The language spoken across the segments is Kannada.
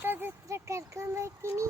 ತೋಟದ ಹತ್ರ ಕರ್ಕೊಂಡು ಹೋಗ್ತೀನಿ.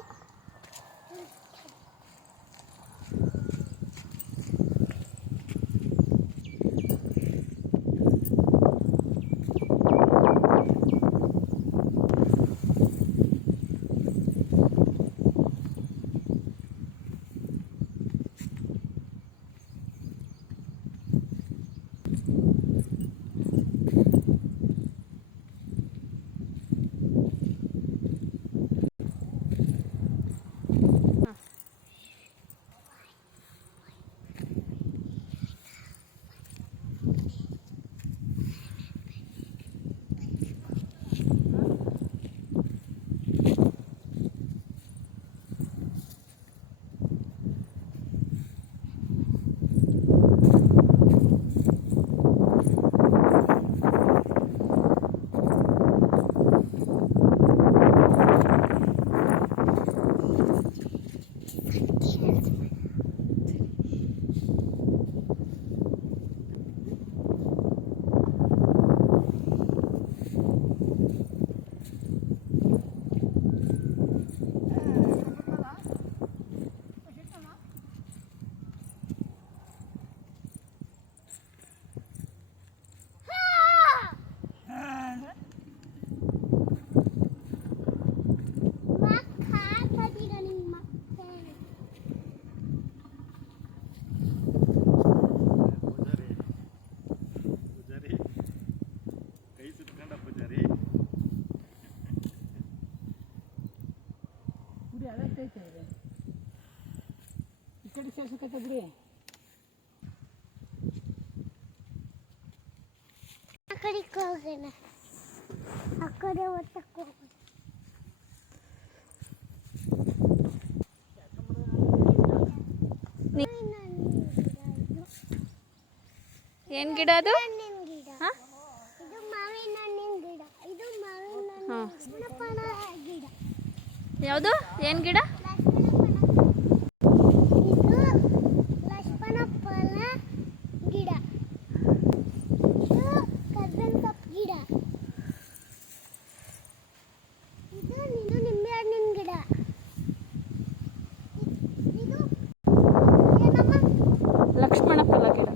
ಇಕ್ಕಡೆ ಸೇರ್ಸಕತ್ತ ಬಿಡಿ. ಆ ಕಡೆ ಹೋಗೋಣ, ಆ ಕಡೆ ಒತ್ತಕ್ಕೆ ಹೋಗೋಣ. ಏನ್ ಗಿಡ ಅದು? ಇದು ಮಾವಿನ ಹಣ್ಣಿನ ಗಿಡ. ಇದು ಮಾವಿನ ಹಣ್ಣಿನ ಗಿಡ. ಯಾವುದು? ಏನ್ ಗಿಡ? ಇದು ಲಕ್ಷ್ಮಣ ಫಲ ಗಿಡ. ಇದು ಕರ್ಬೇವಿನ ಸೊಪ್ಪು ಗಿಡ. ಇದು ನಿಂಬೆ ಹಣ್ಣಿನ ಗಿಡ. ಇದು ಏನಮ್ಮ? ಲಕ್ಷ್ಮಣ ಫಲ ಗಿಡ.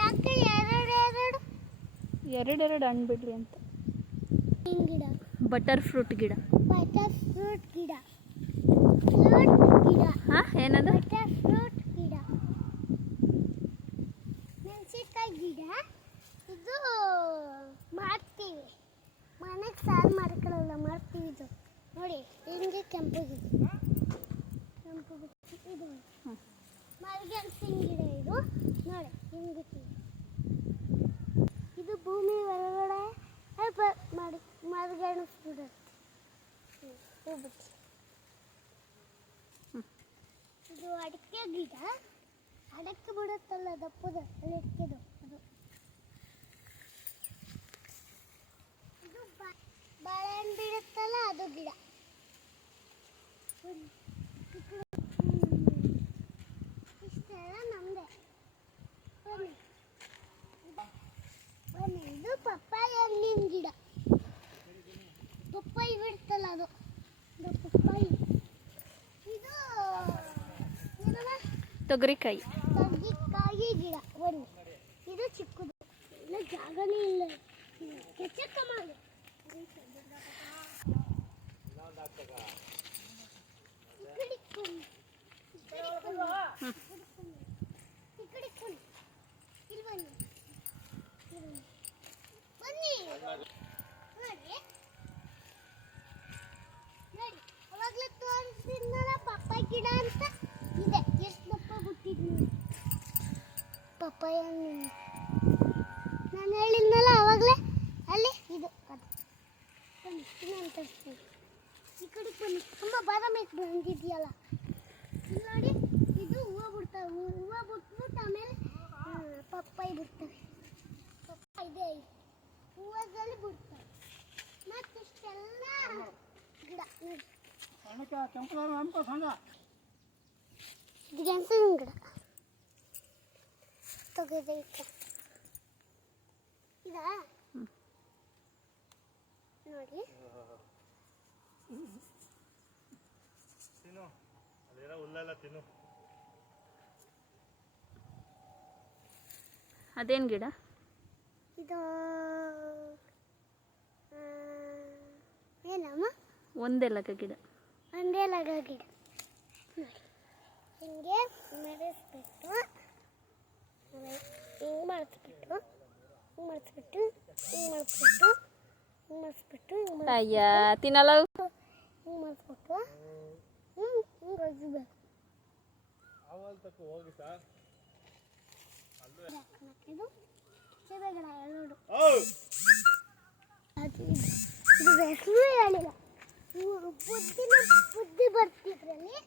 ಯಾಕೆ ಎರಡೆರಡು ಹಣ್ಣು ಬಿಡ್ರಿ ಅಂತ. ಗಿಡ ಬಟರ್ ಫ್ರೂಟ್ ಗಿಡ. ಬಟರ್ ಫ್ರೂಟ್ ಗಿಡ. ಫ್ರೂಟ್ ಗಿಡ. ಹಾ, ಏನದು? ಬಟರ್ ಫ್ರೂಟ್ ಗಿಡ. ಮೆಣಸಿನಕಾಯಿ ಗಿಡ. ಇದು ಮಾಡ್ತೀವಿ ಮನೆಗೆ, ಸಾರು ಮಾಡ್ಕೊಳ್ಳಲ್ಲ, ಮಾಡ್ತೀವಿ. ಇದು ನೋಡಿ ಹಿಂಗೆ ಕೆಂಪಗಿದೆ. ಇದು ಮರಗೆಣಸಿನ ಗಿಡ. ಇದು ನೋಡಿ ಹಿಂಗಿಟ್ಟಿದೆ. ಇದು ಭೂಮಿ ಹೊರಗಡೆ ಮಾಡಿ ಮರಗೆಣಸು ಬಿಡುತ್ತೆ. ಇದು ಅಡಿಕೆ ಗಿಡ. ಅಡಕೆ ಬಿಡುತ್ತಲ್ಲ ದಪ್ಪದ ಅಡಿಕೆದು ಅದು. ಇದು ಬಾಳೆಹಣ್ಣು ಬಿಡುತ್ತಲ್ಲ ಅದು ಗಿಡ. ಇಷ್ಟೆಲ್ಲ ನಮ್ಮದೇ. ಇದು ಪಪ್ಪಾಯ ಹಣ್ಣಿನ ಗಿಡ. ಪಪ್ಪಾಯಿ ಬಿಡುತ್ತಲ್ಲ ಅದು ಪಪ್ಪಾಯಿ. ಇದು ತೊಗರಿಕಾಯಿ. ತೊಗರಿಕಾಯಿ ಗಿಡ. ಒಂದು ಇದು ಚಿಕ್ಕದು. ಇಲ್ಲ ಜಾಗನೇ ಇಲ್ಲ. ಕೆಚ್ಚಕ್ಕ ಮಾಡಿ ಬನ್ನಿ ನೋಡಿ. ಅವಾಗಲೇ ತೋರಿಸಿದ್ನಲ್ಲ ಪಪ್ಪಾಯಿ ಗಿಡ ಅಂತ ಇದೆ. ಎಷ್ಟು ದಪ್ಪ ಬಿಟ್ಟಿದ್ನಿ ಪಪ್ಪಾಯ. ನಾನು ಹೇಳಿದ್ನಲ್ಲ ಅವಾಗಲೇ ಅಲ್ಲಿ ಇದು ಅದು. ಬನ್ನಿ ಇನ್ನೊಂದು ತೋರಿಸ್ತೀನಿ. ಈ ಕಡೆ ಬನ್ನಿ. ತುಂಬ ಬಾದಾಮಿ ಬಂದಿದೆಯಲ್ಲ ನೋಡಿ. ಇದು ಹೂವು ಬಿಡ್ತವೆ. ಹೂವು ಬಿಟ್ಬಿಟ್ಟು ಆಮೇಲೆ ಪಪ್ಪಾಯಿ ಬಿಡ್ತವೆ. ಪಪ್ಪಾಯಿ ಇದೆ ಹೂವದಲ್ಲಿ ಬಿಡ್ತವೆ. ಮತ್ತು ಇಷ್ಟೆಲ್ಲ ಗಿಡ ನೋಡಿ. ಇದು ಗೆಣಸಿನ ಗಿಡ. ತೆಗೆದೈತೆ ಇದಾ ನೋಡಿ. ನೋಡಿ. ತಿನ್ನು ಅದೇನೋ ಹುಲ್ಲೆಲ್ಲ ತಿನ್ನು. ಅದೇನು ಗಿಡ? ಇದು ಏನಮ್ಮ? ಒಂದೆಲಗ ಗಿಡ. ಒಂದೇ ಲಗ ಗಿಡ ನೋಡಿ. ಹಿಂಗೆ ಮೆರೆಸ್ಬಿಟ್ಟು ಹಿಂಗೆ ಮಾಡಿಸ್ಬಿಟ್ಟು ಹಿಂಗೆ ಮಾಡಿಸ್ಬಿಟ್ಟು ಹಿಂಗೆ ಮಾಡಿಸ್ಬಿಟ್ಟು ಹಿಂಗೆ ಮಾಡಿಸ್ಬಿಟ್ಟು ಹಿಂಗೆ ಅಯ್ಯ ತಿನ್ನಲ್ಲ. ಹಿಂಗೆ ಮಾಡಿಸ್ಬಿಟ್ಟು ಹಿಂಗೆ ಒಗಿಬೇಕು. ಅವಲ್ ತಕ್ಕ ಹೋಗಿ ಸರ್. ಇದು ಸೀಬೆ ಗಿಡ ಎರಡು. ಇದು ಹೆಸರು ಹೇಳಿಲ್ಲ. ಇವರು ಬುದ್ಧಿ ಬರ್ತಿದ್ರಲ್ಲಿ